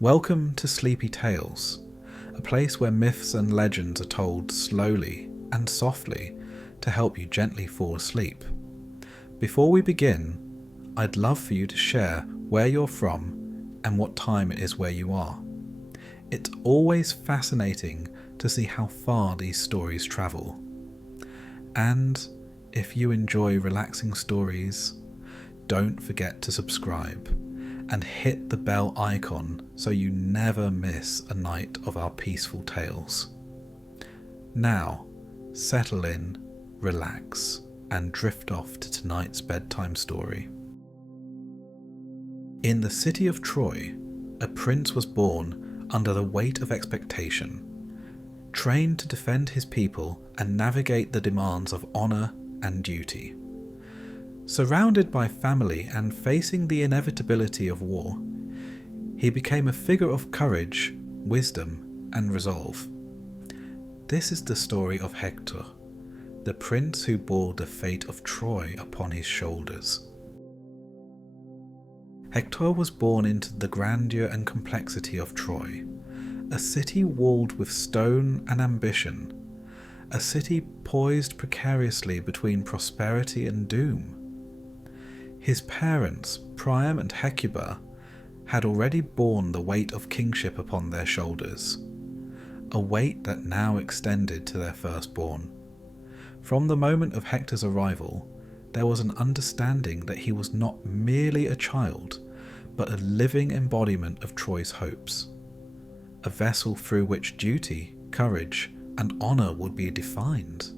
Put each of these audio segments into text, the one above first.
Welcome to Sleepy Tales, a place where myths and legends are told slowly and softly to help you gently fall asleep. Before we begin, I'd love for you to share where you're from and what time it is where you are. It's always fascinating to see how far these stories travel. And if you enjoy relaxing stories, don't forget to subscribe and hit the bell icon so you never miss a night of our peaceful tales. Now, settle in, relax, and drift off to tonight's bedtime story. In the city of Troy, a prince was born under the weight of expectation, trained to defend his people and navigate the demands of honour and duty. Surrounded by family and facing the inevitability of war, he became a figure of courage, wisdom, and resolve. This is the story of Hector, the prince who bore the fate of Troy upon his shoulders. Hector was born into the grandeur and complexity of Troy, a city walled with stone and ambition, a city poised precariously between prosperity and doom. His parents, Priam and Hecuba, had already borne the weight of kingship upon their shoulders, a weight that now extended to their firstborn. From the moment of Hector's arrival, there was an understanding that he was not merely a child, but a living embodiment of Troy's hopes, a vessel through which duty, courage, and honour would be defined.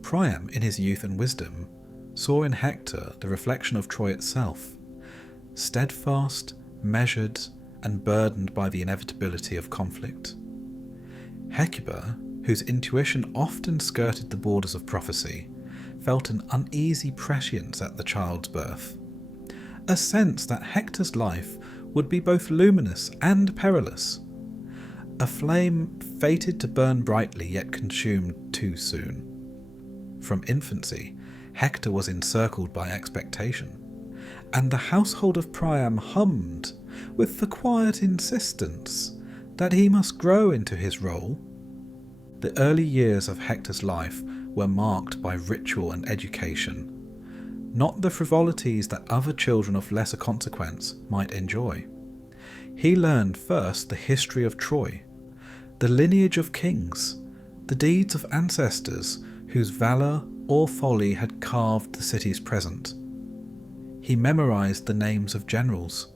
Priam, in his youth and wisdom, saw in Hector the reflection of Troy itself, steadfast, measured, and burdened by the inevitability of conflict. Hecuba, whose intuition often skirted the borders of prophecy, felt an uneasy prescience at the child's birth, a sense that Hector's life would be both luminous and perilous, a flame fated to burn brightly yet consumed too soon. From infancy, Hector was encircled by expectation, and the household of Priam hummed with the quiet insistence that he must grow into his role. The early years of Hector's life were marked by ritual and education, not the frivolities that other children of lesser consequence might enjoy. He learned first the history of Troy, the lineage of kings, the deeds of ancestors whose valour or folly had carved the city's present. He memorised the names of generals,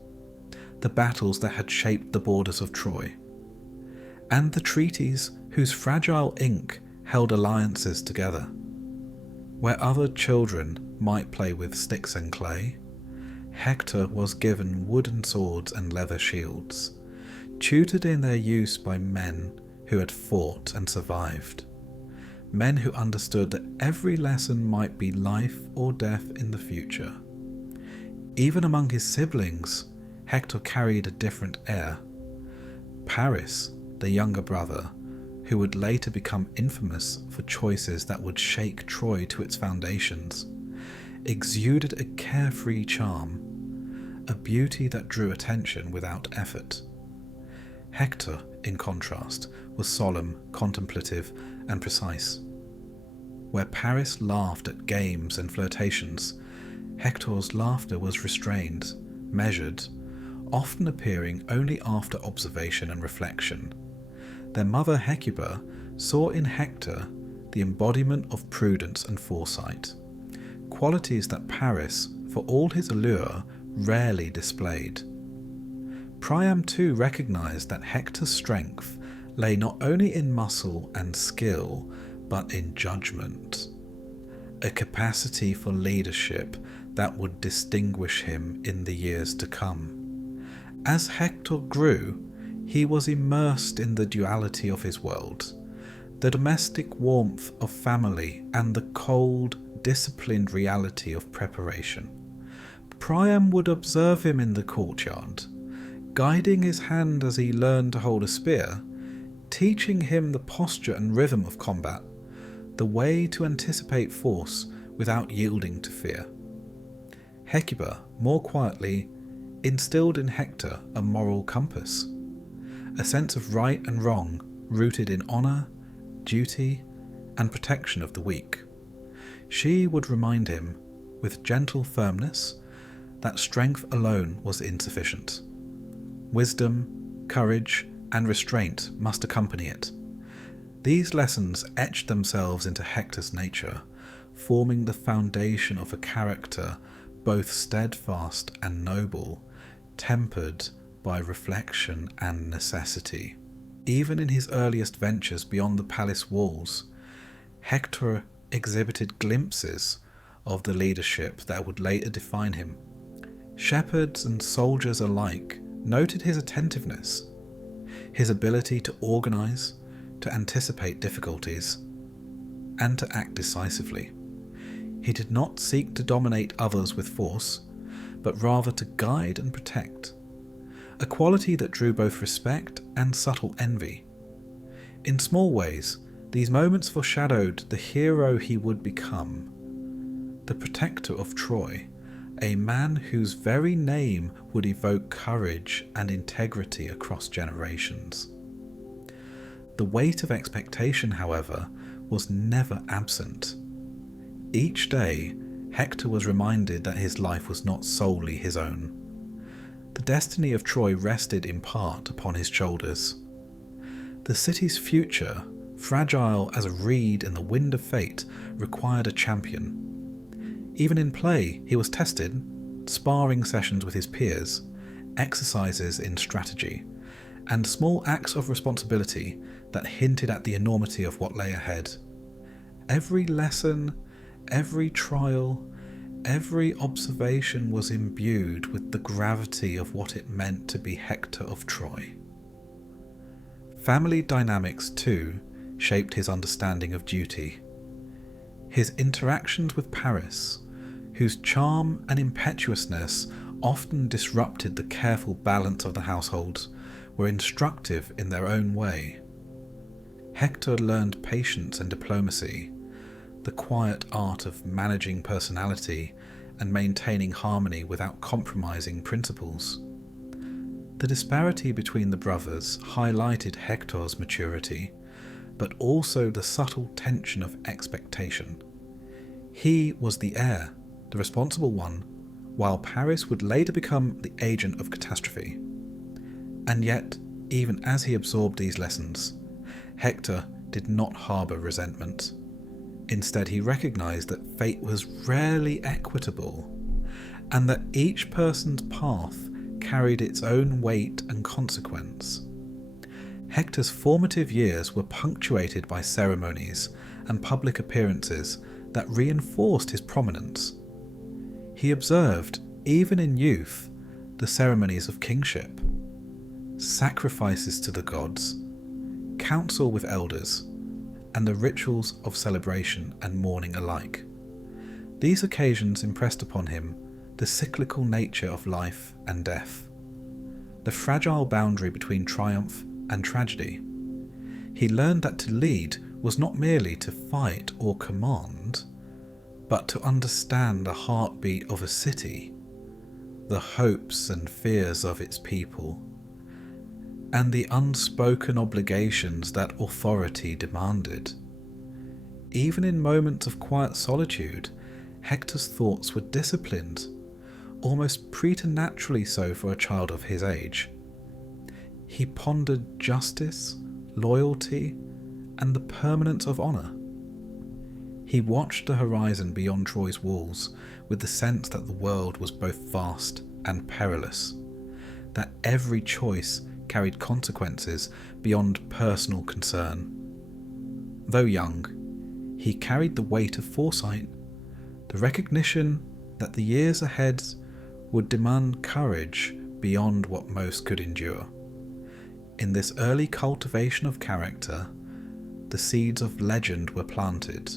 the battles that had shaped the borders of Troy, and the treaties whose fragile ink held alliances together. Where other children might play with sticks and clay, Hector was given wooden swords and leather shields, tutored in their use by men who had fought and survived, men who understood that every lesson might be life or death in the future. Even among his siblings, Hector carried a different air. Paris, the younger brother, who would later become infamous for choices that would shake Troy to its foundations, exuded a carefree charm, a beauty that drew attention without effort. Hector, in contrast, was solemn, contemplative, and precise. Where Paris laughed at games and flirtations, Hector's laughter was restrained, measured, often appearing only after observation and reflection. Their mother Hecuba saw in Hector the embodiment of prudence and foresight, qualities that Paris, for all his allure, rarely displayed. Priam too recognised that Hector's strength lay not only in muscle and skill, but in judgment, a capacity for leadership that would distinguish him in the years to come. As Hector grew, he was immersed in the duality of his world, the domestic warmth of family and the cold, disciplined reality of preparation. Priam would observe him in the courtyard, guiding his hand as he learned to hold a spear, teaching him the posture and rhythm of combat, the way to anticipate force without yielding to fear. Hecuba, more quietly, instilled in Hector a moral compass, a sense of right and wrong rooted in honour, duty, and protection of the weak. She would remind him, with gentle firmness, that strength alone was insufficient. Wisdom, courage, and restraint must accompany it. These lessons etched themselves into Hector's nature, forming the foundation of a character both steadfast and noble, tempered by reflection and necessity. Even in his earliest ventures beyond the palace walls, Hector exhibited glimpses of the leadership that would later define him. Shepherds and soldiers alike noted his attentiveness, his ability to organize, to anticipate difficulties, and to act decisively. He did not seek to dominate others with force, but rather to guide and protect, a quality that drew both respect and subtle envy. In small ways, these moments foreshadowed the hero he would become, the protector of Troy, a man whose very name would evoke courage and integrity across generations. The weight of expectation, however, was never absent. Each day, Hector was reminded that his life was not solely his own. The destiny of Troy rested in part upon his shoulders. The city's future, fragile as a reed in the wind of fate, required a champion. Even in play, he was tested, sparring sessions with his peers, exercises in strategy, and small acts of responsibility that hinted at the enormity of what lay ahead. Every lesson, every trial, every observation was imbued with the gravity of what it meant to be Hector of Troy. Family dynamics, too, shaped his understanding of duty. His interactions with Paris, whose charm and impetuousness often disrupted the careful balance of the household, were instructive in their own way. Hector learned patience and diplomacy, the quiet art of managing personality and maintaining harmony without compromising principles. The disparity between the brothers highlighted Hector's maturity, but also the subtle tension of expectation. He was the heir, the responsible one, while Paris would later become the agent of catastrophe. And yet, even as he absorbed these lessons, Hector did not harbour resentment. Instead, he recognised that fate was rarely equitable, and that each person's path carried its own weight and consequence. Hector's formative years were punctuated by ceremonies and public appearances that reinforced his prominence. He observed, even in youth, the ceremonies of kingship, sacrifices to the gods, counsel with elders, and the rituals of celebration and mourning alike. These occasions impressed upon him the cyclical nature of life and death, the fragile boundary between triumph and tragedy. He learned that to lead was not merely to fight or command, but to understand the heartbeat of a city, the hopes and fears of its people, and the unspoken obligations that authority demanded. Even in moments of quiet solitude, Hector's thoughts were disciplined, almost preternaturally so for a child of his age. He pondered justice, loyalty, and the permanence of honour. He watched the horizon beyond Troy's walls with the sense that the world was both vast and perilous, that every choice carried consequences beyond personal concern. Though young, he carried the weight of foresight, the recognition that the years ahead would demand courage beyond what most could endure. In this early cultivation of character, the seeds of legend were planted,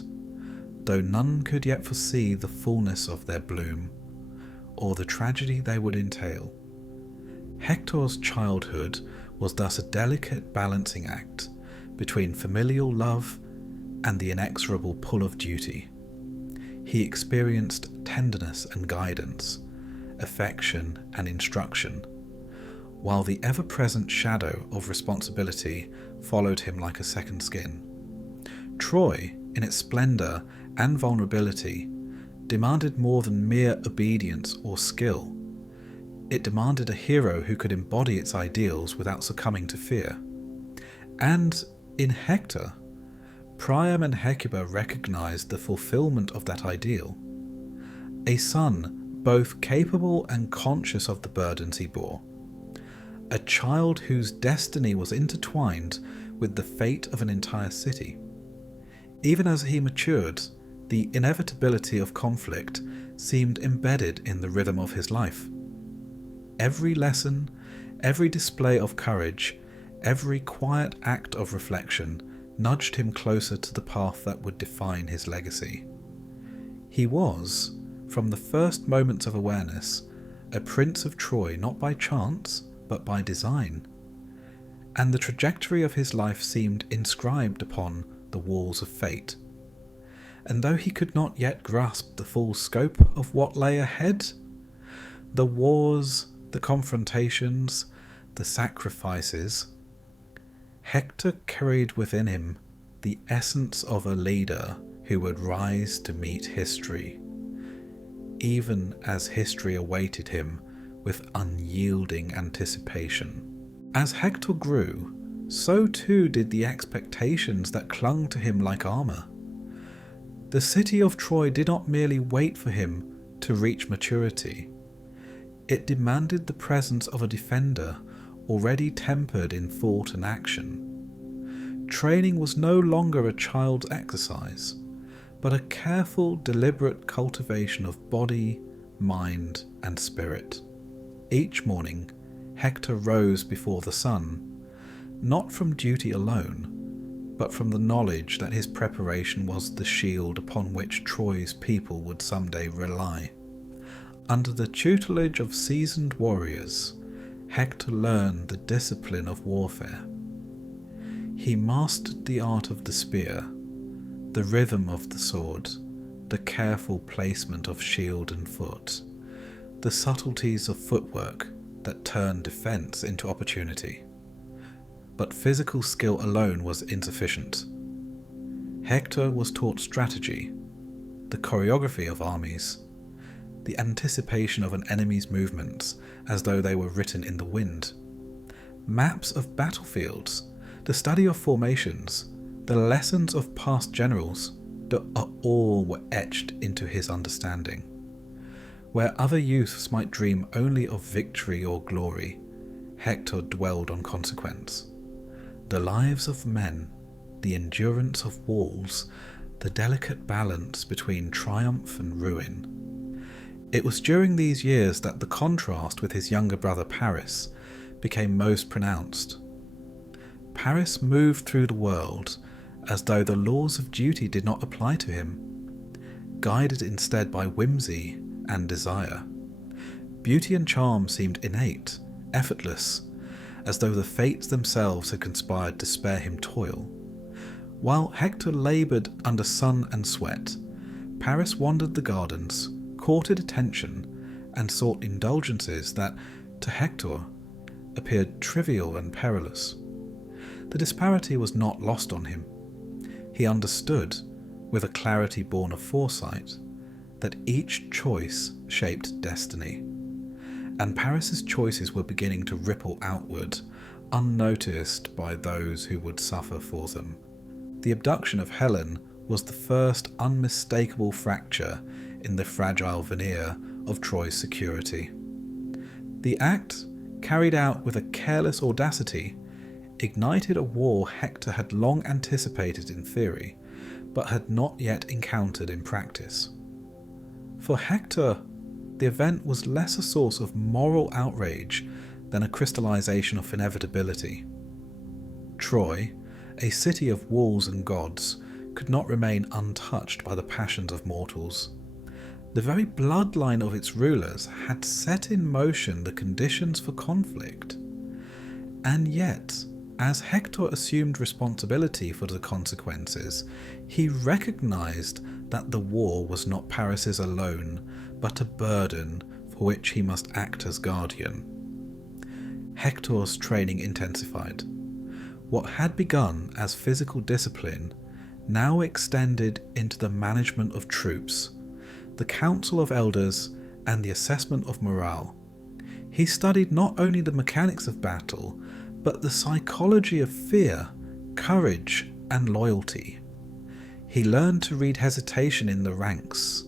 though none could yet foresee the fullness of their bloom, or the tragedy they would entail. Hector's childhood was thus a delicate balancing act between familial love and the inexorable pull of duty. He experienced tenderness and guidance, affection, and instruction, while the ever-present shadow of responsibility followed him like a second skin. Troy, in its splendour and vulnerability, demanded more than mere obedience or skill. It demanded a hero who could embody its ideals without succumbing to fear. And in Hector, Priam and Hecuba recognised the fulfilment of that ideal. A son both capable and conscious of the burdens he bore. A child whose destiny was intertwined with the fate of an entire city. Even as he matured, the inevitability of conflict seemed embedded in the rhythm of his life. Every lesson, every display of courage, every quiet act of reflection nudged him closer to the path that would define his legacy. He was, from the first moments of awareness, a prince of Troy not by chance, but by design. And the trajectory of his life seemed inscribed upon the walls of fate. And though he could not yet grasp the full scope of what lay ahead, the wars, the confrontations, the sacrifices, Hector carried within him the essence of a leader who would rise to meet history, even as history awaited him with unyielding anticipation. As Hector grew, so too did the expectations that clung to him like armour. The city of Troy did not merely wait for him to reach maturity. It demanded the presence of a defender already tempered in thought and action. Training was no longer a child's exercise, but a careful, deliberate cultivation of body, mind, and spirit. Each morning, Hector rose before the sun, not from duty alone, but from the knowledge that his preparation was the shield upon which Troy's people would someday rely. Under the tutelage of seasoned warriors, Hector learned the discipline of warfare. He mastered the art of the spear, the rhythm of the sword, the careful placement of shield and foot, the subtleties of footwork that turned defense into opportunity. But physical skill alone was insufficient. Hector was taught strategy, the choreography of armies, the anticipation of an enemy's movements as though they were written in the wind, maps of battlefields, the study of formations, the lessons of past generals, all were etched into his understanding. Where other youths might dream only of victory or glory, Hector dwelled on consequence. The lives of men, the endurance of walls, the delicate balance between triumph and ruin. It was during these years that the contrast with his younger brother Paris became most pronounced. Paris moved through the world as though the laws of duty did not apply to him, guided instead by whimsy and desire. Beauty and charm seemed innate, effortless, as though the fates themselves had conspired to spare him toil. While Hector laboured under sun and sweat, Paris wandered the gardens, courted attention, and sought indulgences that, to Hector, appeared trivial and perilous. The disparity was not lost on him. He understood, with a clarity born of foresight, that each choice shaped destiny, and Paris's choices were beginning to ripple outward, unnoticed by those who would suffer for them. The abduction of Helen was the first unmistakable fracture in the fragile veneer of Troy's security. The act, carried out with a careless audacity, ignited a war Hector had long anticipated in theory, but had not yet encountered in practice. For Hector, the event was less a source of moral outrage than a crystallization of inevitability. Troy, a city of walls and gods, could not remain untouched by the passions of mortals. The very bloodline of its rulers had set in motion the conditions for conflict. And yet, as Hector assumed responsibility for the consequences, he recognized that the war was not Paris's alone, but a burden for which he must act as guardian. Hector's training intensified. What had begun as physical discipline now extended into the management of troops, the council of elders, and the assessment of morale. He studied not only the mechanics of battle, but the psychology of fear, courage, and loyalty. He learned to read hesitation in the ranks,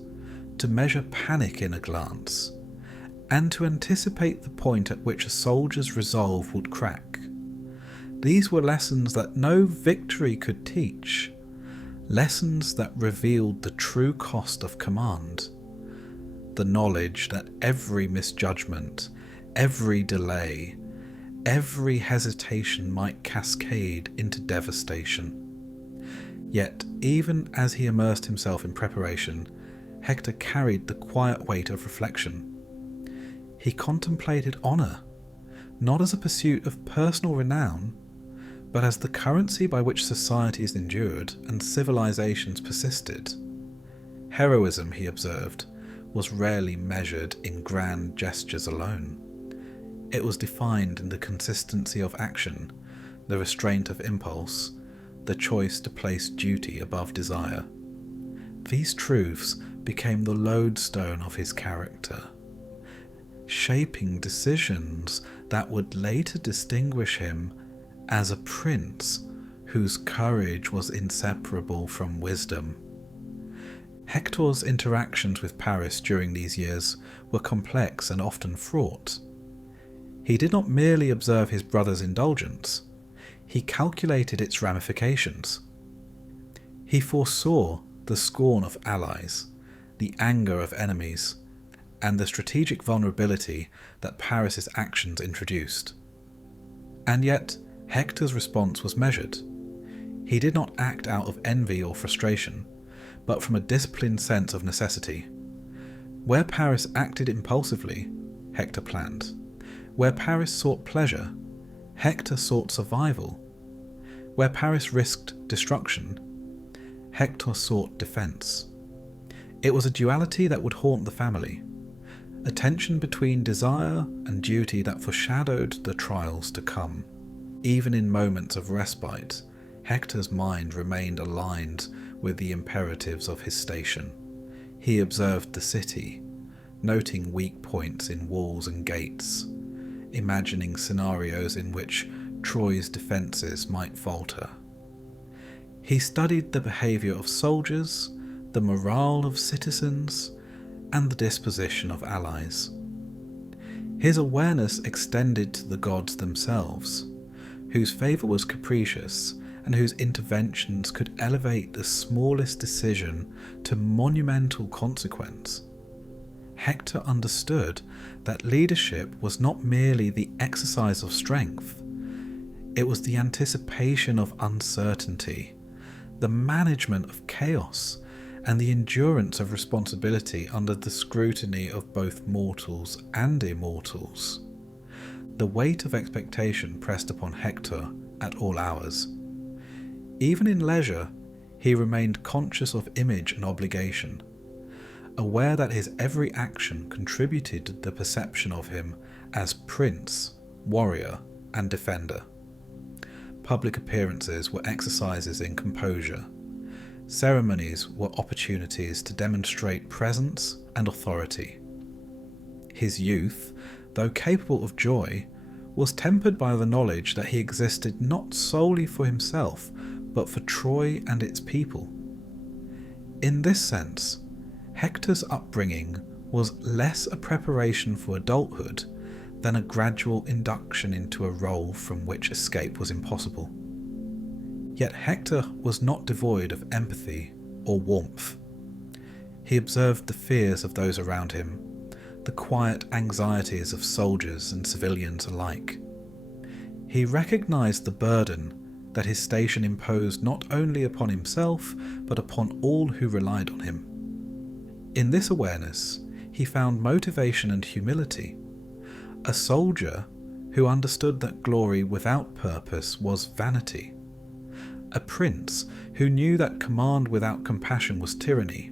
to measure panic in a glance, and to anticipate the point at which a soldier's resolve would crack. These were lessons that no victory could teach, lessons that revealed the true cost of command, the knowledge that every misjudgment, every delay, every hesitation might cascade into devastation. Yet, even as he immersed himself in preparation, Hector carried the quiet weight of reflection. He contemplated honour, not as a pursuit of personal renown, but as the currency by which societies endured and civilizations persisted. Heroism, he observed, was rarely measured in grand gestures alone. It was defined in the consistency of action, the restraint of impulse, the choice to place duty above desire. These truths became the lodestone of his character, shaping decisions that would later distinguish him as a prince whose courage was inseparable from wisdom. Hector's interactions with Paris during these years were complex and often fraught. He did not merely observe his brother's indulgence, he calculated its ramifications. He foresaw the scorn of allies, the anger of enemies, and the strategic vulnerability that Paris's actions introduced. And yet, Hector's response was measured. He did not act out of envy or frustration, but from a disciplined sense of necessity. Where Paris acted impulsively, Hector planned. Where Paris sought pleasure, Hector sought survival. Where Paris risked destruction, Hector sought defense. It was a duality that would haunt the family, a tension between desire and duty that foreshadowed the trials to come. Even in moments of respite, Hector's mind remained aligned with the imperatives of his station. He observed the city, noting weak points in walls and gates, imagining scenarios in which Troy's defences might falter. He studied the behaviour of soldiers, the morale of citizens, and the disposition of allies. His awareness extended to the gods themselves, whose favour was capricious and whose interventions could elevate the smallest decision to monumental consequence. Hector understood that leadership was not merely the exercise of strength, it was the anticipation of uncertainty, the management of chaos, and the endurance of responsibility under the scrutiny of both mortals and immortals. The weight of expectation pressed upon Hector at all hours. Even in leisure, he remained conscious of image and obligation, aware that his every action contributed to the perception of him as prince, warrior, and defender. Public appearances were exercises in composure. Ceremonies were opportunities to demonstrate presence and authority. His youth, though capable of joy, was tempered by the knowledge that he existed not solely for himself, but for Troy and its people. In this sense, Hector's upbringing was less a preparation for adulthood than a gradual induction into a role from which escape was impossible. Yet Hector was not devoid of empathy or warmth. He observed the fears of those around him, the quiet anxieties of soldiers and civilians alike. He recognized the burden that his station imposed not only upon himself, but upon all who relied on him. In this awareness, he found motivation and humility. A soldier who understood that glory without purpose was vanity. A prince who knew that command without compassion was tyranny.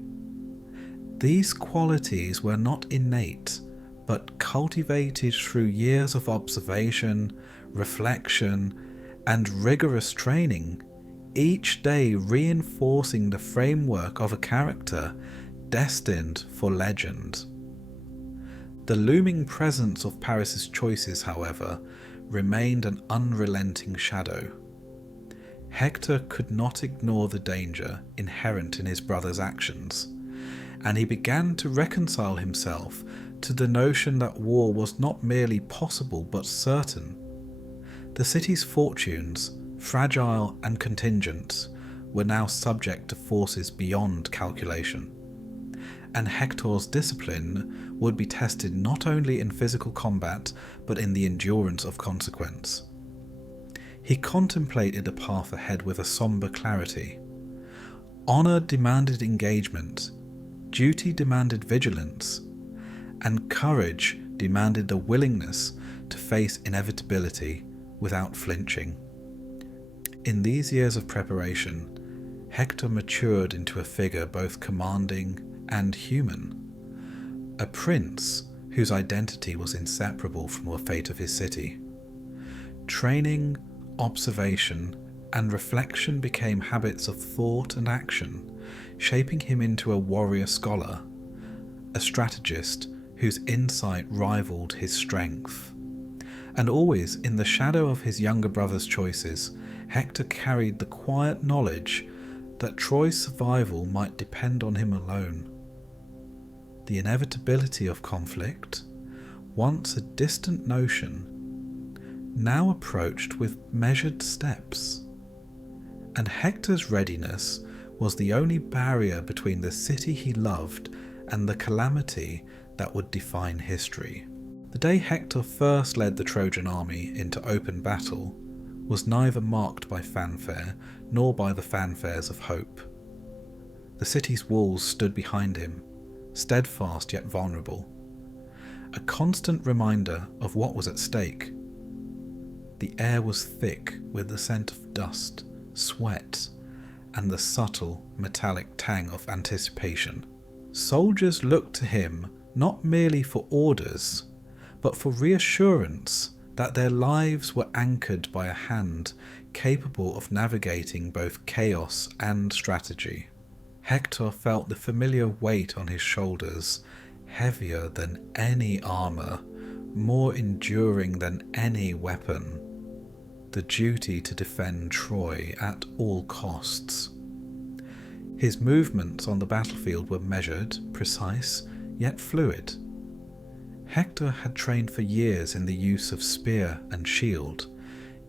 These qualities were not innate, but cultivated through years of observation, reflection, and rigorous training, each day reinforcing the framework of a character destined for legend. The looming presence of Paris's choices, however, remained an unrelenting shadow. Hector could not ignore the danger inherent in his brother's actions, and he began to reconcile himself to the notion that war was not merely possible but certain. The city's fortunes, fragile and contingent, were now subject to forces beyond calculation, and Hector's discipline would be tested not only in physical combat but in the endurance of consequence. He contemplated a path ahead with a sombre clarity. Honour demanded engagement, duty demanded vigilance, and courage demanded the willingness to face inevitability without flinching. In these years of preparation, Hector matured into a figure both commanding and human, a prince whose identity was inseparable from the fate of his city. Training, observation, and reflection became habits of thought and action, shaping him into a warrior scholar, a strategist whose insight rivaled his strength. And always in the shadow of his younger brother's choices, Hector carried the quiet knowledge that Troy's survival might depend on him alone. The inevitability of conflict, once a distant notion, now approached with measured steps, and Hector's readiness was the only barrier between the city he loved and the calamity that would define history. The day Hector first led the Trojan army into open battle was neither marked by fanfare nor by the fanfares of hope. The city's walls stood behind him, steadfast yet vulnerable, a constant reminder of what was at stake. The air was thick with the scent of dust, sweat, and the subtle, metallic tang of anticipation. Soldiers looked to him not merely for orders, but for reassurance that their lives were anchored by a hand capable of navigating both chaos and strategy. Hector felt the familiar weight on his shoulders, heavier than any armour, more enduring than any weapon. The duty to defend Troy at all costs. His movements on the battlefield were measured, precise, yet fluid. Hector had trained for years in the use of spear and shield,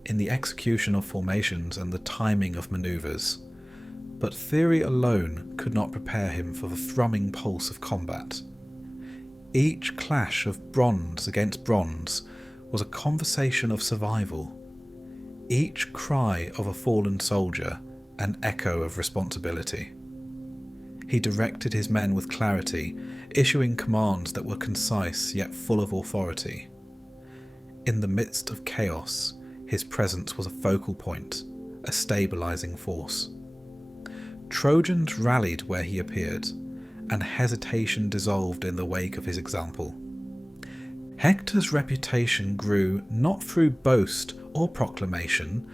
in the execution of formations and the timing of manoeuvres, but theory alone could not prepare him for the thrumming pulse of combat. Each clash of bronze against bronze was a conversation of survival. Each cry of a fallen soldier an echo of responsibility. He directed his men with clarity, issuing commands that were concise yet full of authority. In the midst of chaos, his presence was a focal point, a stabilizing force. Trojans rallied where he appeared, and hesitation dissolved in the wake of his example. Hector's reputation grew not through boast or proclamation,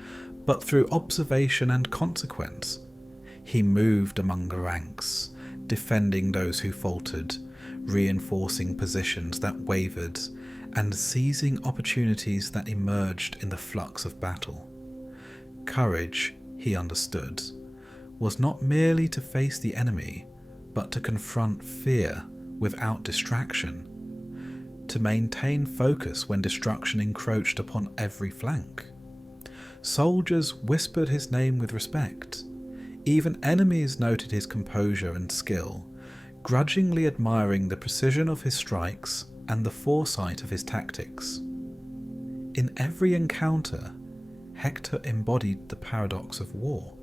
but through observation and consequence. He moved among the ranks, defending those who faltered, reinforcing positions that wavered, and seizing opportunities that emerged in the flux of battle. Courage, he understood, was not merely to face the enemy, but to confront fear without distraction, to maintain focus when destruction encroached upon every flank. Soldiers whispered his name with respect. Even enemies noted his composure and skill, grudgingly admiring the precision of his strikes and the foresight of his tactics. In every encounter, Hector embodied the paradox of war.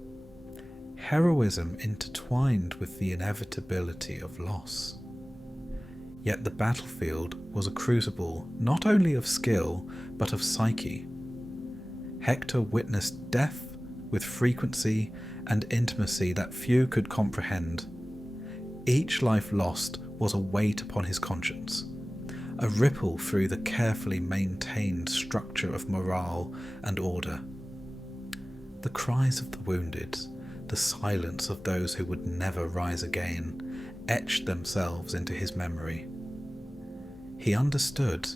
Heroism intertwined with the inevitability of loss. Yet the battlefield was a crucible not only of skill, but of psyche. Hector witnessed death with frequency and intimacy that few could comprehend. Each life lost was a weight upon his conscience, a ripple through the carefully maintained structure of morale and order. The cries of the wounded, the silence of those who would never rise again, etched themselves into his memory. He understood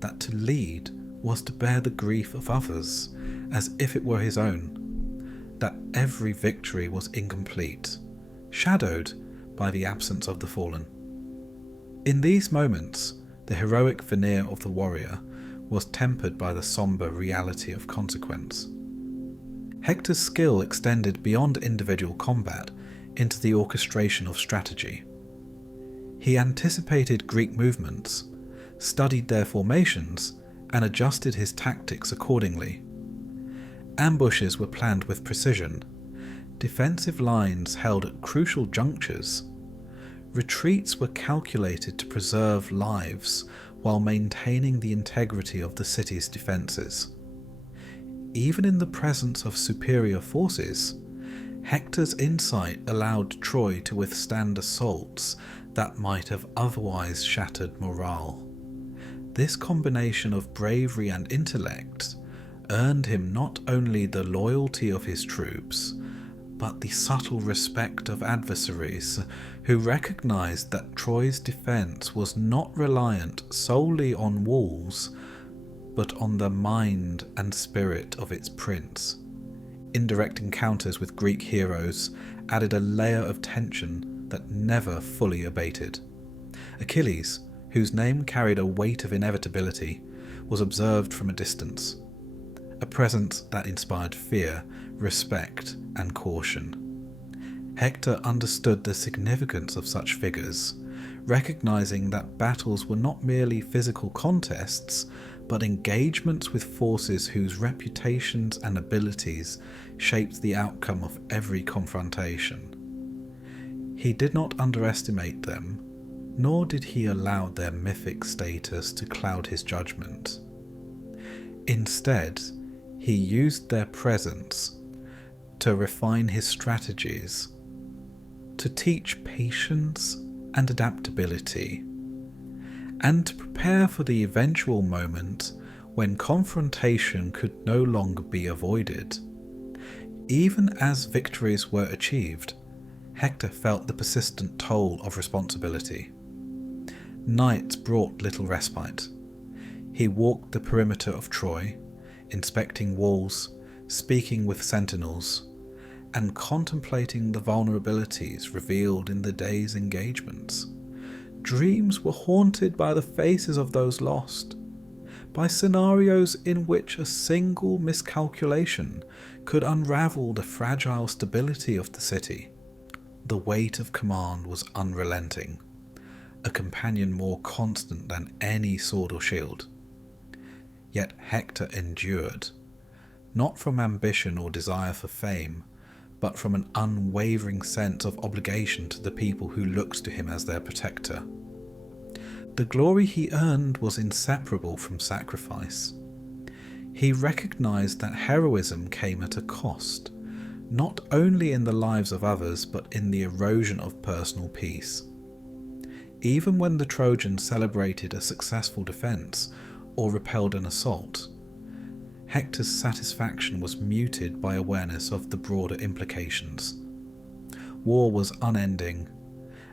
that to lead was to bear the grief of others as if it were his own, that every victory was incomplete, shadowed by the absence of the fallen. In these moments, the heroic veneer of the warrior was tempered by the sombre reality of consequence. Hector's skill extended beyond individual combat into the orchestration of strategy. He anticipated Greek movements, studied their formations, and adjusted his tactics accordingly. Ambushes were planned with precision, defensive lines held at crucial junctures, retreats were calculated to preserve lives while maintaining the integrity of the city's defences. Even in the presence of superior forces, Hector's insight allowed Troy to withstand assaults that might have otherwise shattered morale. This combination of bravery and intellect earned him not only the loyalty of his troops, but the subtle respect of adversaries who recognized that Troy's defense was not reliant solely on walls, but on the mind and spirit of its prince. Indirect encounters with Greek heroes added a layer of tension that never fully abated. Achilles, whose name carried a weight of inevitability, was observed from a distance, a presence that inspired fear, respect, and caution. Hector understood the significance of such figures, recognizing that battles were not merely physical contests, but engagements with forces whose reputations and abilities shaped the outcome of every confrontation. He did not underestimate them, nor did he allow their mythic status to cloud his judgment. Instead, he used their presence to refine his strategies, to teach patience and adaptability, and to prepare for the eventual moment when confrontation could no longer be avoided. Even as victories were achieved, Hector felt the persistent toll of responsibility. Nights brought little respite. He walked the perimeter of Troy, inspecting walls, speaking with sentinels, and contemplating the vulnerabilities revealed in the day's engagements. Dreams were haunted by the faces of those lost, by scenarios in which a single miscalculation could unravel the fragile stability of the city. The weight of command was unrelenting, a companion more constant than any sword or shield. Yet Hector endured, not from ambition or desire for fame, but from an unwavering sense of obligation to the people who looked to him as their protector. The glory he earned was inseparable from sacrifice. He recognized that heroism came at a cost, not only in the lives of others, but in the erosion of personal peace. Even when the Trojans celebrated a successful defense or repelled an assault, Hector's satisfaction was muted by awareness of the broader implications. War was unending,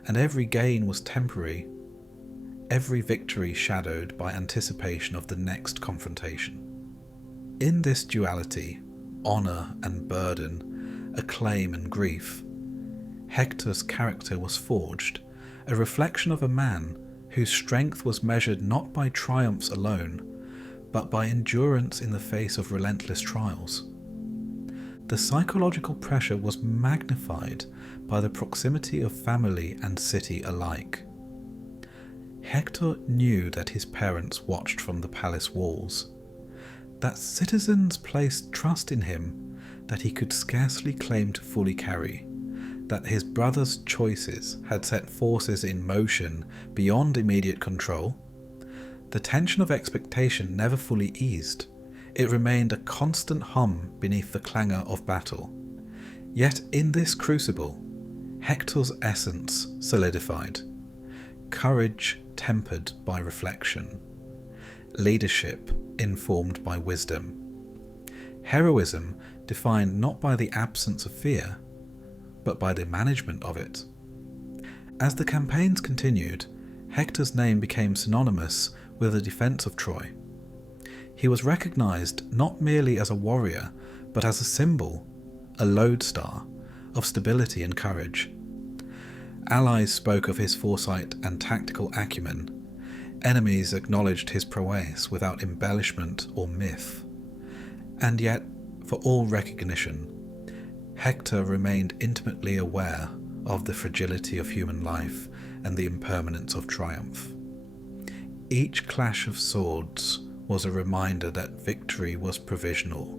and every gain was temporary, every victory shadowed by anticipation of the next confrontation. In this duality, honour and burden, acclaim and grief, Hector's character was forged, a reflection of a man whose strength was measured not by triumphs alone, but by endurance in the face of relentless trials. The psychological pressure was magnified by the proximity of family and city alike. Hector knew that his parents watched from the palace walls, that citizens placed trust in him that he could scarcely claim to fully carry, that his brother's choices had set forces in motion beyond immediate control. The tension of expectation never fully eased. It remained a constant hum beneath the clangor of battle. Yet in this crucible, Hector's essence solidified. Courage, tempered by reflection, leadership informed by wisdom, heroism defined not by the absence of fear, but by the management of it. As the campaigns continued, Hector's name became synonymous with the defence of Troy. He was recognised not merely as a warrior, but as a symbol, a lodestar, of stability and courage. Allies spoke of his foresight and tactical acumen. Enemies acknowledged his prowess without embellishment or myth. And yet, for all recognition, Hector remained intimately aware of the fragility of human life and the impermanence of triumph. Each clash of swords was a reminder that victory was provisional,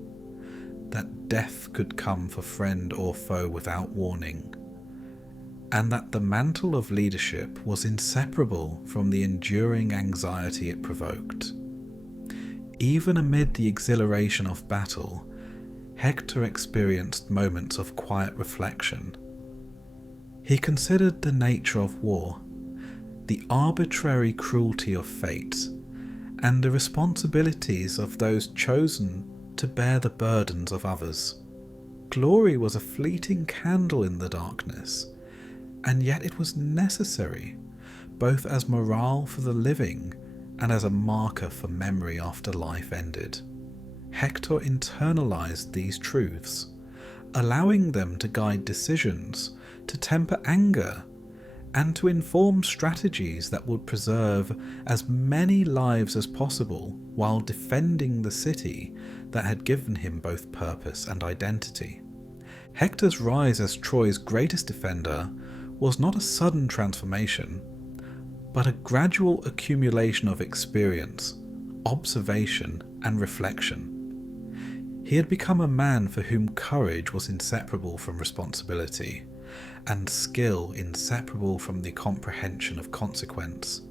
that death could come for friend or foe without warning, and that the mantle of leadership was inseparable from the enduring anxiety it provoked. Even amid the exhilaration of battle, Hector experienced moments of quiet reflection. He considered the nature of war, the arbitrary cruelty of fate, and the responsibilities of those chosen to bear the burdens of others. Glory was a fleeting candle in the darkness, and yet it was necessary, both as morale for the living and as a marker for memory after life ended. Hector internalized these truths, allowing them to guide decisions, to temper anger, and to inform strategies that would preserve as many lives as possible while defending the city that had given him both purpose and identity. Hector's rise as Troy's greatest defender was not a sudden transformation, but a gradual accumulation of experience, observation, and reflection. He had become a man for whom courage was inseparable from responsibility, and skill inseparable from the comprehension of consequence.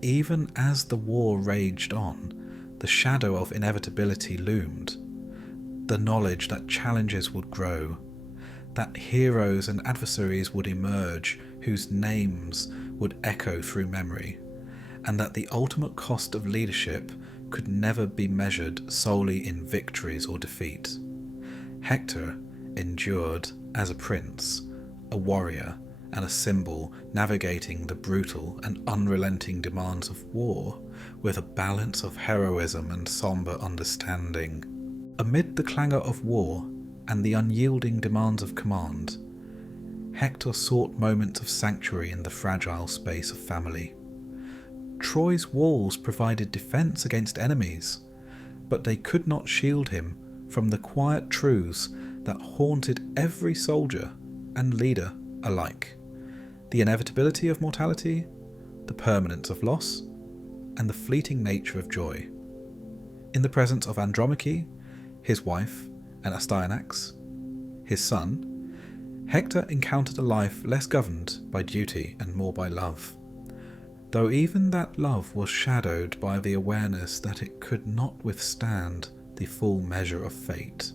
Even as the war raged on, the shadow of inevitability loomed. The knowledge that challenges would grow, that heroes and adversaries would emerge whose names would echo through memory, and that the ultimate cost of leadership could never be measured solely in victories or defeat. Hector endured as a prince, a warrior, and a symbol navigating the brutal and unrelenting demands of war with a balance of heroism and somber understanding. Amid the clangor of war and the unyielding demands of command, Hector sought moments of sanctuary in the fragile space of family. Troy's walls provided defense against enemies, but they could not shield him from the quiet truths that haunted every soldier and leader alike: the inevitability of mortality, the permanence of loss, and the fleeting nature of joy. In the presence of Andromache, his wife, and Astyanax, his son, Hector encountered a life less governed by duty and more by love, though even that love was shadowed by the awareness that it could not withstand the full measure of fate.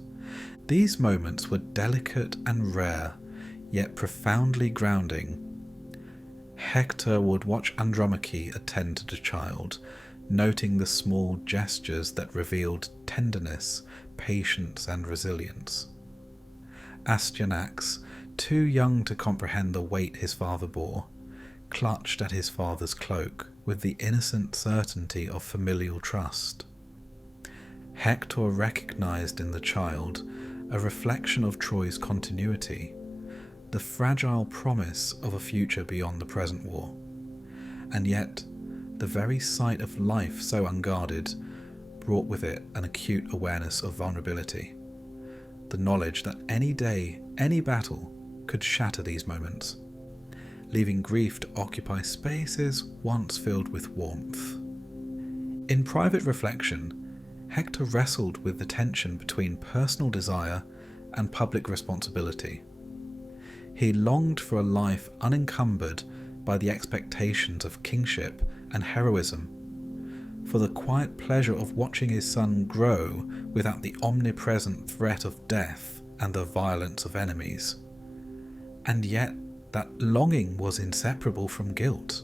These moments were delicate and rare, yet profoundly grounding. Hector would watch Andromache attend to the child, noting the small gestures that revealed tenderness, patience, and resilience. Astyanax, too young to comprehend the weight his father bore, clutched at his father's cloak with the innocent certainty of familial trust. Hector recognized in the child a reflection of Troy's continuity, the fragile promise of a future beyond the present war. And yet, the very sight of life so unguarded brought with it an acute awareness of vulnerability, the knowledge that any day, any battle could shatter these moments, leaving grief to occupy spaces once filled with warmth. In private reflection, Hector wrestled with the tension between personal desire and public responsibility. He longed for a life unencumbered by the expectations of kingship and heroism, for the quiet pleasure of watching his son grow without the omnipresent threat of death and the violence of enemies. And yet that longing was inseparable from guilt,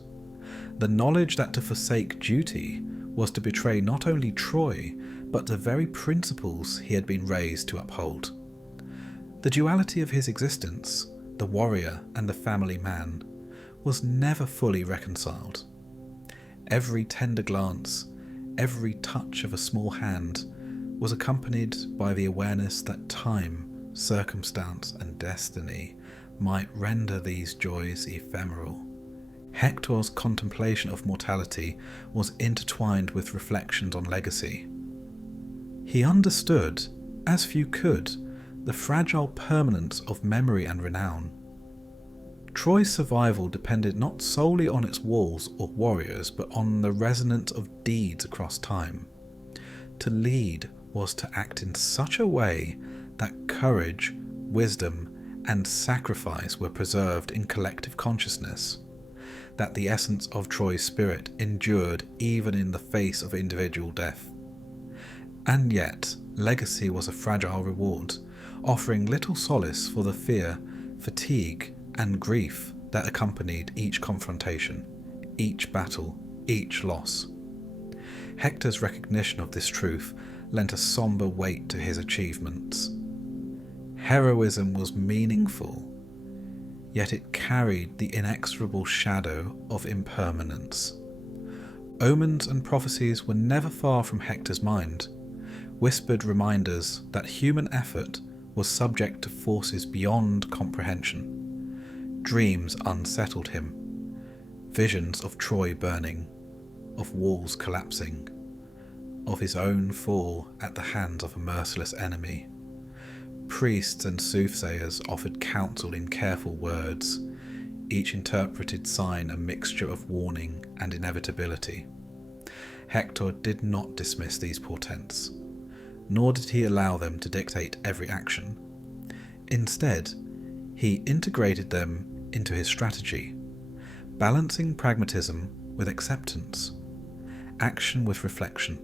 the knowledge that to forsake duty was to betray not only Troy, but the very principles he had been raised to uphold. The duality of his existence, the warrior and the family man, was never fully reconciled. Every tender glance, every touch of a small hand was accompanied by the awareness that time, circumstance and destiny might render these joys ephemeral. Hector's contemplation of mortality was intertwined with reflections on legacy. He understood, as few could, the fragile permanence of memory and renown. Troy's survival depended not solely on its walls or warriors, but on the resonance of deeds across time. To lead was to act in such a way that courage, wisdom, and sacrifice were preserved in collective consciousness, that the essence of Troy's spirit endured even in the face of individual death. And yet, legacy was a fragile reward, offering little solace for the fear, fatigue, and grief that accompanied each confrontation, each battle, each loss. Hector's recognition of this truth lent a somber weight to his achievements. Heroism was meaningful, yet it carried the inexorable shadow of impermanence. Omens and prophecies were never far from Hector's mind, whispered reminders that human effort was subject to forces beyond comprehension. Dreams unsettled him, visions of Troy burning, of walls collapsing, of his own fall at the hands of a merciless enemy. Priests and soothsayers offered counsel in careful words, each interpreted sign a mixture of warning and inevitability. Hector did not dismiss these portents, nor did he allow them to dictate every action. Instead, he integrated them into his strategy, balancing pragmatism with acceptance, action with reflection.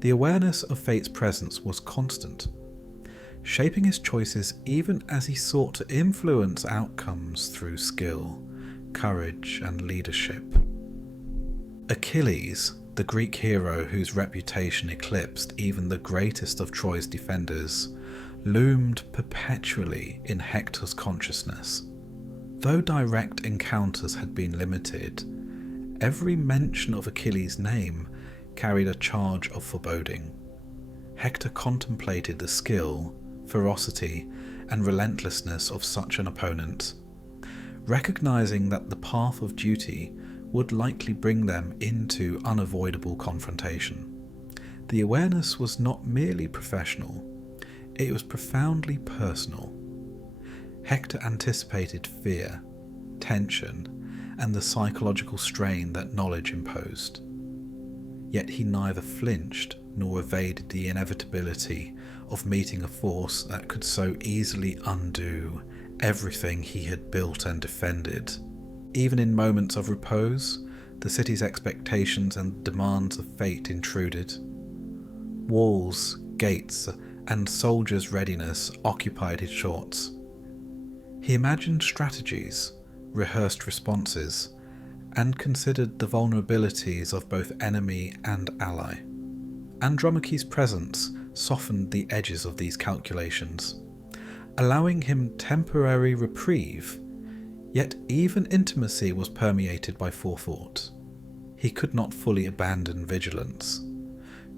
The awareness of fate's presence was constant, shaping his choices even as he sought to influence outcomes through skill, courage, and leadership. Achilles, the Greek hero whose reputation eclipsed even the greatest of Troy's defenders, loomed perpetually in Hector's consciousness. Though direct encounters had been limited, every mention of Achilles' name carried a charge of foreboding. Hector contemplated the skill, ferocity, and relentlessness of such an opponent, recognizing that the path of duty would likely bring them into unavoidable confrontation. The awareness was not merely professional, it was profoundly personal. Hector anticipated fear, tension, and the psychological strain that knowledge imposed. Yet he neither flinched nor evaded the inevitability of meeting a force that could so easily undo everything he had built and defended. Even in moments of repose, the city's expectations and demands of fate intruded. Walls, gates, and soldiers' readiness occupied his thoughts. He imagined strategies, rehearsed responses, and considered the vulnerabilities of both enemy and ally. Andromache's presence softened the edges of these calculations, allowing him temporary reprieve, yet even intimacy was permeated by forethought. He could not fully abandon vigilance,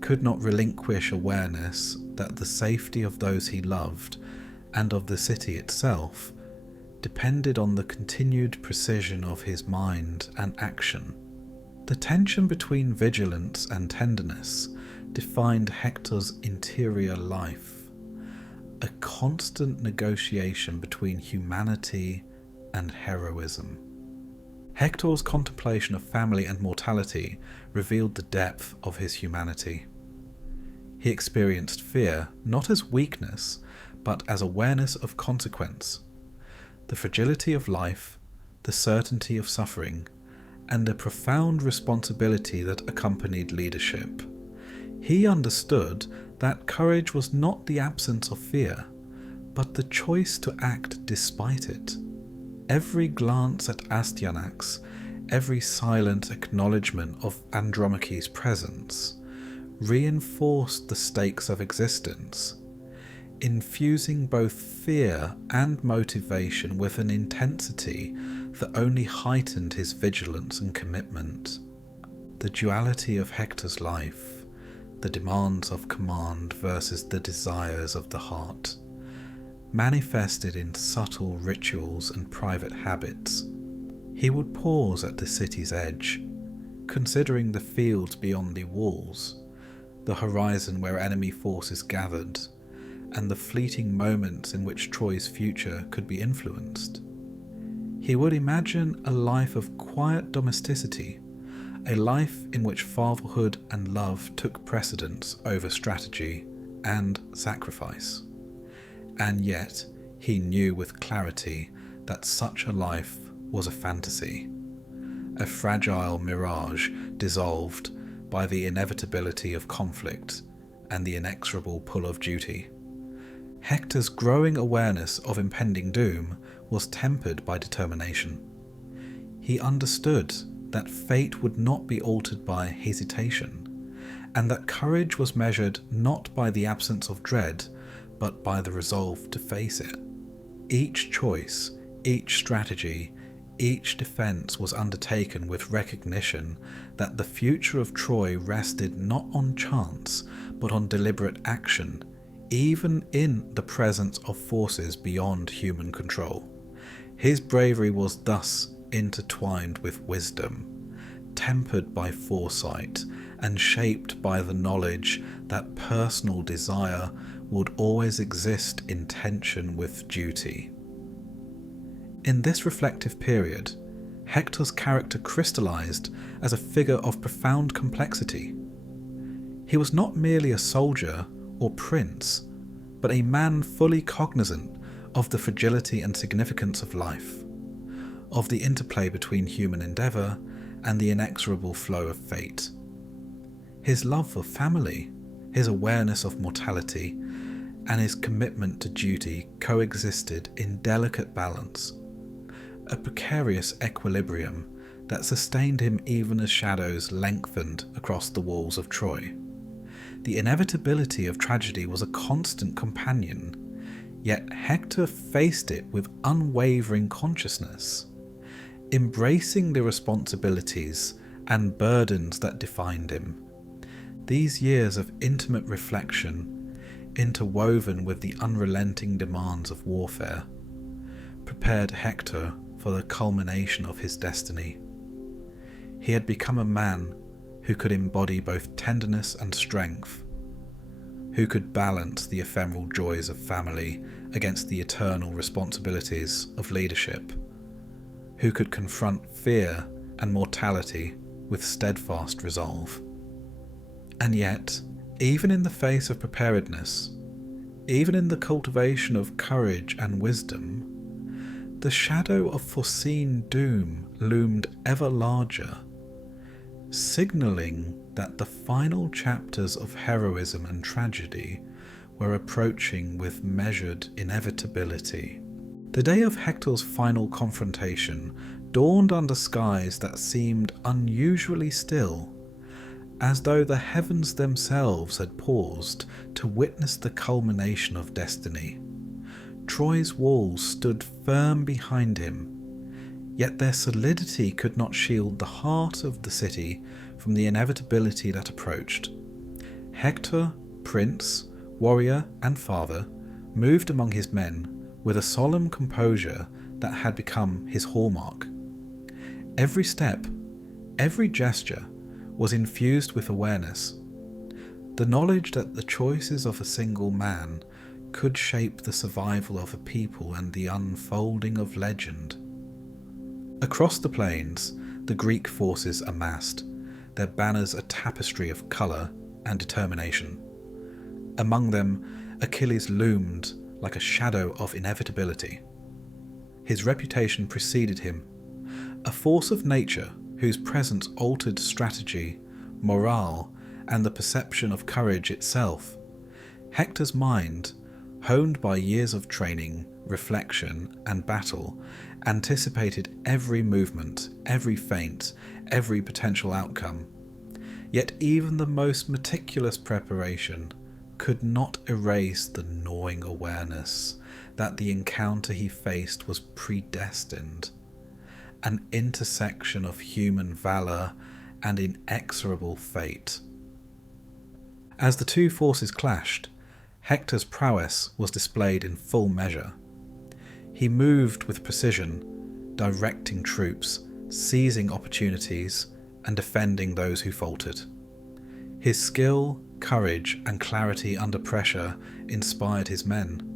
could not relinquish awareness that the safety of those he loved and of the city itself depended on the continued precision of his mind and action. The tension between vigilance and tenderness defined Hector's interior life, a constant negotiation between humanity and heroism. Hector's contemplation of family and mortality revealed the depth of his humanity. He experienced fear not as weakness, but as awareness of consequence, the fragility of life, the certainty of suffering, and the profound responsibility that accompanied leadership. He understood that courage was not the absence of fear, but the choice to act despite it. Every glance at Astyanax, every silent acknowledgement of Andromache's presence reinforced the stakes of existence, infusing both fear and motivation with an intensity that only heightened his vigilance and commitment. The duality of Hector's life, the demands of command versus the desires of the heart, manifested in subtle rituals and private habits. He would pause at the city's edge, considering the fields beyond the walls, the horizon where enemy forces gathered, and the fleeting moments in which Troy's future could be influenced. He would imagine a life of quiet domesticity, a life in which fatherhood and love took precedence over strategy and sacrifice. And yet, he knew with clarity that such a life was a fantasy, a fragile mirage dissolved by the inevitability of conflict and the inexorable pull of duty. Hector's growing awareness of impending doom was tempered by determination. He understood that fate would not be altered by hesitation, and that courage was measured not by the absence of dread, but by the resolve to face it. Each choice, each strategy, each defense was undertaken with recognition that the future of Troy rested not on chance, but on deliberate action, even in the presence of forces beyond human control. His bravery was thus intertwined with wisdom, tempered by foresight, and shaped by the knowledge that personal desire would always exist in tension with duty. In this reflective period, Hector's character crystallized as a figure of profound complexity. He was not merely a soldier or prince, but a man fully cognizant of the fragility and significance of life, of the interplay between human endeavour and the inexorable flow of fate. His love of family, his awareness of mortality, and his commitment to duty coexisted in delicate balance, a precarious equilibrium that sustained him even as shadows lengthened across the walls of Troy. The inevitability of tragedy was a constant companion, yet Hector faced it with unwavering consciousness, embracing the responsibilities and burdens that defined him. These years of intimate reflection, interwoven with the unrelenting demands of warfare, prepared Hector for the culmination of his destiny. He had become a man who could embody both tenderness and strength, who could balance the ephemeral joys of family against the eternal responsibilities of leadership, who could confront fear and mortality with steadfast resolve. And yet, even in the face of preparedness, even in the cultivation of courage and wisdom, the shadow of foreseen doom loomed ever larger, signalling that the final chapters of heroism and tragedy were approaching with measured inevitability. The day of Hector's final confrontation dawned under skies that seemed unusually still, as though the heavens themselves had paused to witness the culmination of destiny. Troy's walls stood firm behind him, yet their solidity could not shield the heart of the city from the inevitability that approached. Hector, prince, warrior, and father, moved among his men with a solemn composure that had become his hallmark. Every step, every gesture was infused with awareness, the knowledge that the choices of a single man could shape the survival of a people and the unfolding of legend. Across the plains, the Greek forces amassed, their banners a tapestry of colour and determination. Among them, Achilles loomed like a shadow of inevitability. His reputation preceded him, a force of nature whose presence altered strategy, morale, and the perception of courage itself. Hector's mind, honed by years of training, reflection, and battle, anticipated every movement, every feint, every potential outcome. Yet even the most meticulous preparation could not erase the gnawing awareness that the encounter he faced was predestined, an intersection of human valour and inexorable fate. As the two forces clashed, Hector's prowess was displayed in full measure. He moved with precision, directing troops, seizing opportunities, and defending those who faltered. His skill, courage, and clarity under pressure inspired his men,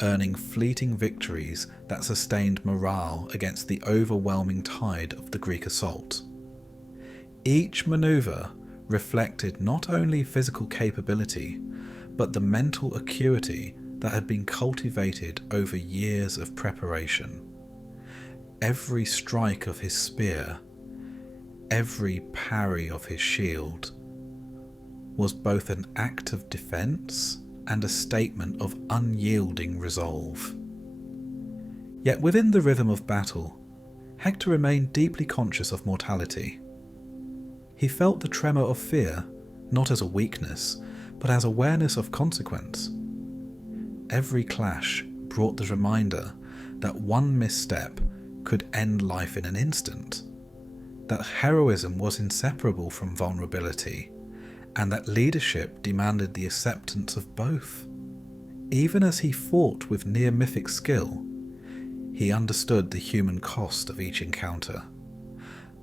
earning fleeting victories that sustained morale against the overwhelming tide of the Greek assault. Each manoeuvre reflected not only physical capability, but the mental acuity that had been cultivated over years of preparation. Every strike of his spear, every parry of his shield, was both an act of defence and a statement of unyielding resolve. Yet within the rhythm of battle, Hector remained deeply conscious of mortality. He felt the tremor of fear, not as a weakness, but as awareness of consequence. Every clash brought the reminder that one misstep could end life in an instant, that heroism was inseparable from vulnerability, and that leadership demanded the acceptance of both. Even as he fought with near-mythic skill, he understood the human cost of each encounter.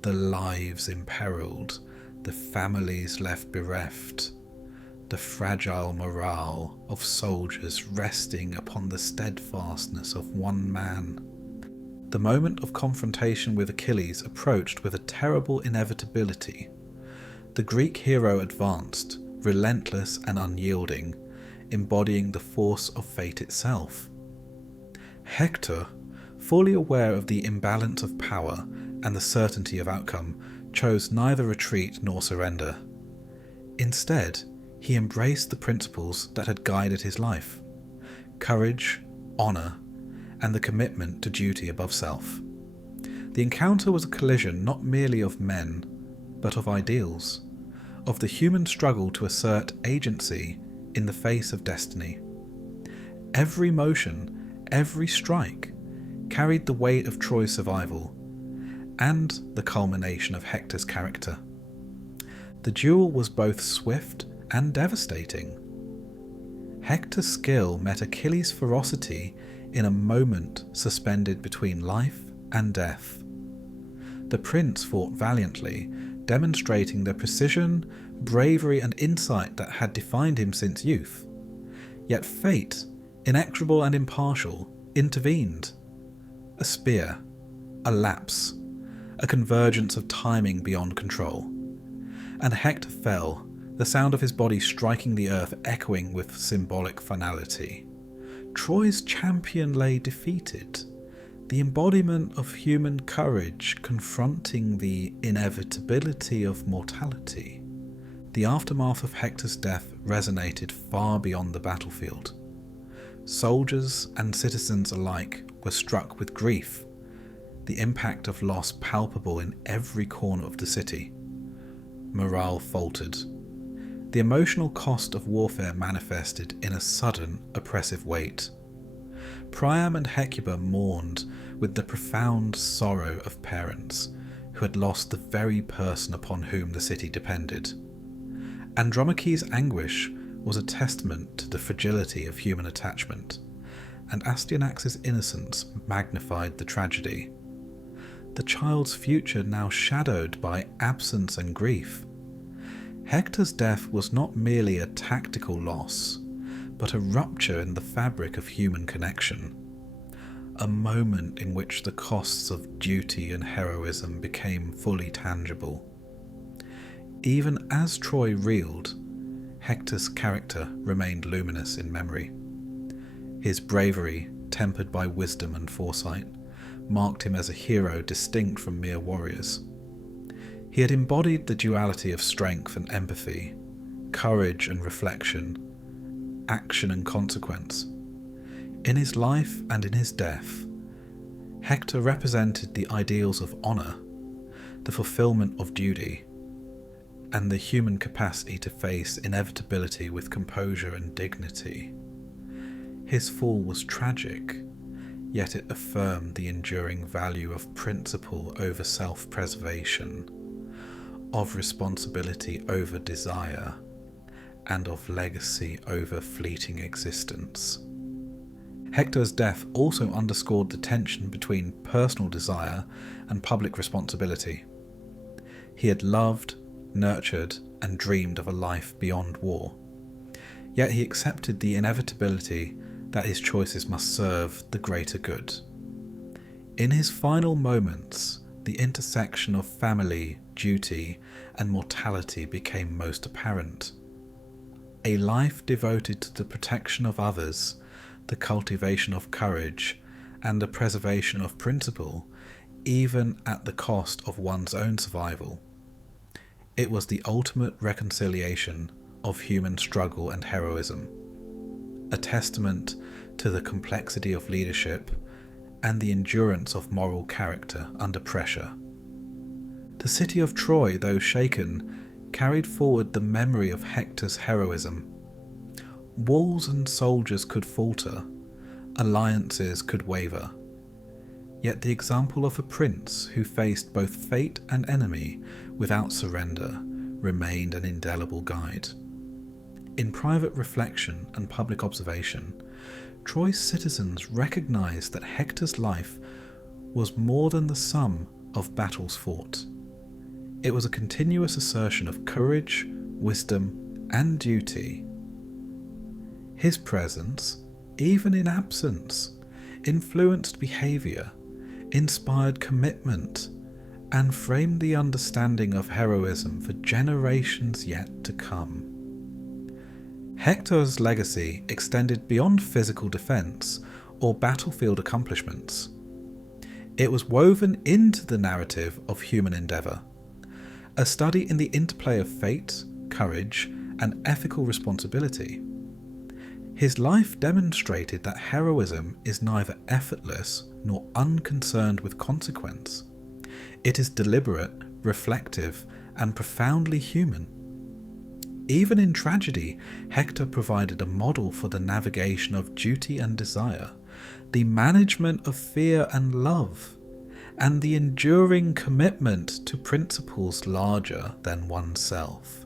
The lives imperiled, the families left bereft, the fragile morale of soldiers resting upon the steadfastness of one man. The moment of confrontation with Achilles approached with a terrible inevitability. The Greek hero advanced, relentless and unyielding, embodying the force of fate itself. Hector, fully aware of the imbalance of power and the certainty of outcome, chose neither retreat nor surrender. Instead, he embraced the principles that had guided his life: courage, honour, and the commitment to duty above self. The encounter was a collision not merely of men, but of ideals, of the human struggle to assert agency in the face of destiny. Every motion, every strike, carried the weight of Troy's survival, and the culmination of Hector's character. The duel was both swift and devastating. Hector's skill met Achilles' ferocity in a moment suspended between life and death. The prince fought valiantly, demonstrating the precision, bravery, and insight that had defined him since youth. Yet fate, inexorable and impartial, intervened. A spear, a lapse, a convergence of timing beyond control. And Hector fell, the sound of his body striking the earth echoing with symbolic finality. Troy's champion lay defeated, the embodiment of human courage confronting the inevitability of mortality. The aftermath of Hector's death resonated far beyond the battlefield. Soldiers and citizens alike were struck with grief, the impact of loss palpable in every corner of the city. Morale faltered. The emotional cost of warfare manifested in a sudden, oppressive weight. Priam and Hecuba mourned with the profound sorrow of parents who had lost the very person upon whom the city depended. Andromache's anguish was a testament to the fragility of human attachment, and Astyanax's innocence magnified the tragedy. The child's future now shadowed by absence and grief. Hector's death was not merely a tactical loss, but a rupture in the fabric of human connection, a moment in which the costs of duty and heroism became fully tangible. Even as Troy reeled, Hector's character remained luminous in memory. His bravery, tempered by wisdom and foresight, marked him as a hero distinct from mere warriors. He had embodied the duality of strength and empathy, courage and reflection, action and consequence. In his life and in his death, Hector represented the ideals of honour, the fulfilment of duty, and the human capacity to face inevitability with composure and dignity. His fall was tragic, yet it affirmed the enduring value of principle over self-preservation, of responsibility over desire, and of legacy over fleeting existence. Hector's death also underscored the tension between personal desire and public responsibility. He had loved, nurtured, and dreamed of a life beyond war. Yet he accepted the inevitability that his choices must serve the greater good. In his final moments, the intersection of family, duty, and mortality became most apparent. A life devoted to the protection of others, the cultivation of courage, and the preservation of principle, even at the cost of one's own survival. It was the ultimate reconciliation of human struggle and heroism, a testament to the complexity of leadership and the endurance of moral character under pressure. The city of Troy, though shaken, carried forward the memory of Hector's heroism. Walls and soldiers could falter, alliances could waver, yet the example of a prince who faced both fate and enemy without surrender remained an indelible guide. In private reflection and public observation, Troy's citizens recognized that Hector's life was more than the sum of battles fought. It was a continuous assertion of courage, wisdom, and duty. His presence, even in absence, influenced behavior, inspired commitment, and framed the understanding of heroism for generations yet to come. Hector's legacy extended beyond physical defense or battlefield accomplishments. It was woven into the narrative of human endeavor, a study in the interplay of fate, courage, and ethical responsibility. His life demonstrated that heroism is neither effortless nor unconcerned with consequence. It is deliberate, reflective, and profoundly human. Even in tragedy, Hector provided a model for the navigation of duty and desire, the management of fear and love, and the enduring commitment to principles larger than oneself.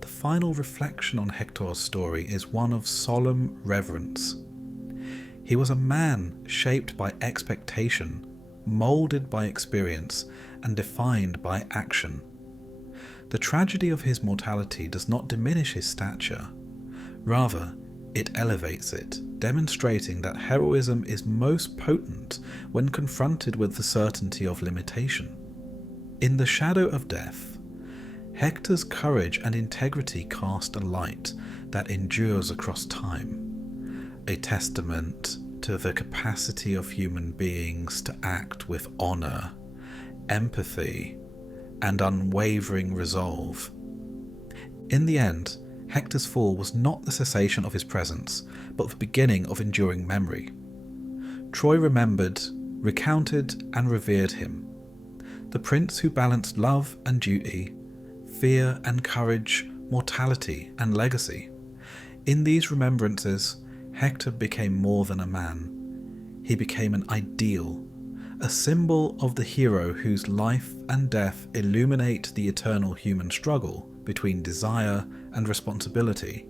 The final reflection on Hector's story is one of solemn reverence. He was a man shaped by expectation, moulded by experience, and defined by action. The tragedy of his mortality does not diminish his stature. Rather, it elevates it, demonstrating that heroism is most potent when confronted with the certainty of limitation. In the shadow of death, Hector's courage and integrity cast a light that endures across time, a testament to the capacity of human beings to act with honor, empathy, and unwavering resolve. In the end, Hector's fall was not the cessation of his presence, but the beginning of enduring memory. Troy remembered, recounted, and revered him, the prince who balanced love and duty, fear and courage, mortality and legacy. In these remembrances, Hector became more than a man. He became an ideal, a symbol of the hero whose life and death illuminate the eternal human struggle between desire and responsibility,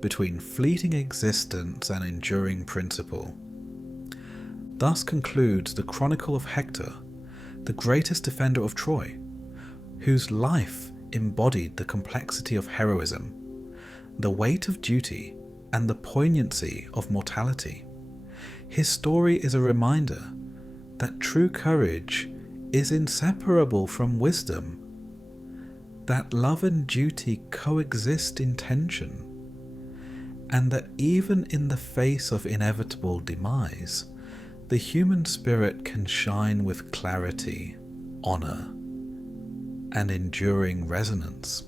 between fleeting existence and enduring principle. Thus concludes the Chronicle of Hector, the greatest defender of Troy, whose life embodied the complexity of heroism, the weight of duty, and the poignancy of mortality. His story is a reminder that true courage is inseparable from wisdom, that love and duty coexist in tension, and that even in the face of inevitable demise, the human spirit can shine with clarity, honor, and enduring resonance.